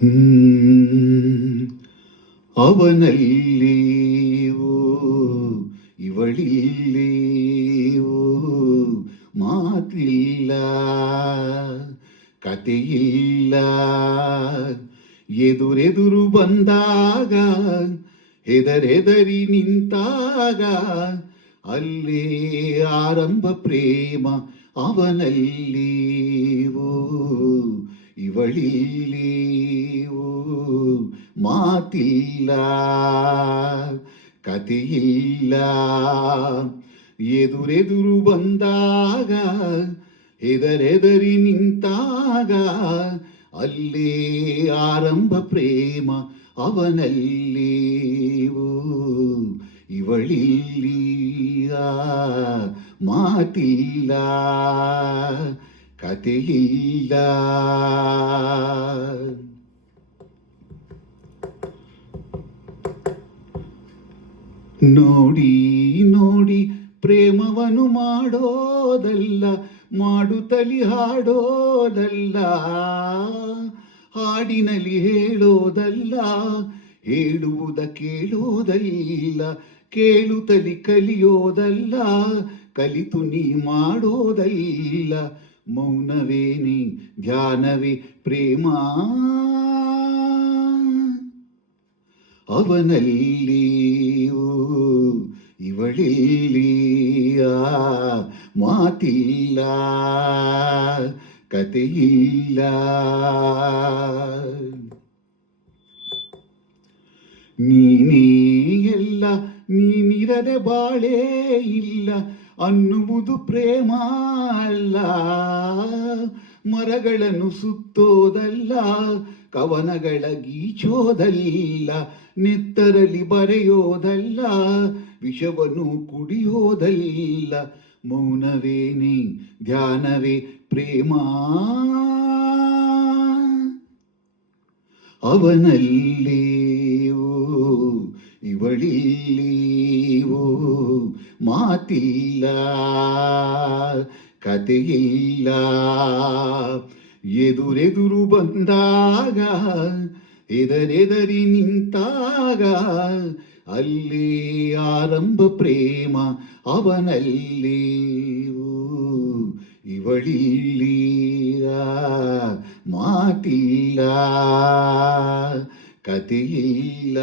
ಹ್ಮ್. ಅವನಲ್ಲಿ ಓ, ಇವಳಿಲ್ಲಿ ಓ, ಮಾತಿಲ್ಲ ಕತೆಯಿಲ್ಲ ಎದುರೆದುರು ಬಂದಾಗ, ಹೆದರೆದರಿ ನಿಂತಾಗ, ಅಲ್ಲೇ ಆರಂಭ ಪ್ರೇಮ ಅವನಲ್ಲಿ ಓ ಇವಳಿಲ್ಲಿ ಓ ಮಾತಿಲ್ಲ ಕತೆಯಿಲ್ಲ ಎದುರೆದುರು ಬಂದಾಗ, ಹೆದರೆದರಿ ನಿಂತಾಗ, ಅಲ್ಲೇ ಆರಂಭ ಪ್ರೇಮ ಅವನಲ್ಲಿ ಓ ಇವಳಿಲ್ಲಿ ಮಾತಿಲ್ಲ. ಕತೆಯಿಲ್ಲ ನೋಡಿ ನೋಡಿ ಪ್ರೇಮವನ್ನು ಮಾಡೋದಲ್ಲ, ಮಾಡುತ್ತಲಿ ಹಾಡೋದಲ್ಲ, ಹಾಡಿನಲ್ಲಿ ಹೇಳೋದಲ್ಲ, ಹೇಳುವುದ ಕೇಳೋದಲ್ಲ, ಕೇಳುತ್ತಲಿ ಕಲಿಯೋದಲ್ಲ, ಕಲಿತು ನೀ ಮಾಡೋದಲ್ಲ. ಮೌನವೇನೆ ಧ್ಯಾನವೇ ಪ್ರೇಮ ಅವನಲ್ಲಿ ಓ ಇವಳಿಲ್ಲಿ ಆ ಮಾತಿಲ್ಲ ಕತೆಯಿಲ್ಲ ನೀನೇ ಎಲ್ಲ ನೀನಿರದೆ ಬಾಳೇ ಇಲ್ಲ ಅನ್ನುವುದು ಪ್ರೇಮ ಅಲ್ಲ. ಮರಗಳನ್ನು ಸುತ್ತೋದಲ್ಲ, ಕವನಗಳ ಗೀಚೋದಲ್ಲ, ನೆತ್ತರಲಿ ಬರೆಯೋದಲ್ಲ, ವಿಷವನ್ನು ಕುಡಿಯೋದಲ್ಲ. ಮೌನವೇನೆ, ಧ್ಯಾನವೇ ಪ್ರೇಮ. ಅವನಲ್ಲಿ ಇವಳಿಲ್ಲಿ ಓ ಮಾತಿಲ್ಲ, ಕತೆಯಿಲ್ಲ. ಎದುರೆದುರು ಬಂದಾಗ, ಎದರೆದರಿ ನಿಂತಾಗ, ಅಲ್ಲಿ ಆರಂಭ ಪ್ರೇಮ ಅವನಲ್ಲಿ. ಓ ಇವಳಿಲ್ಲಿ ಆ ಮಾತಿಲ್ಲ. ಕತೆಯಿಲ್ಲ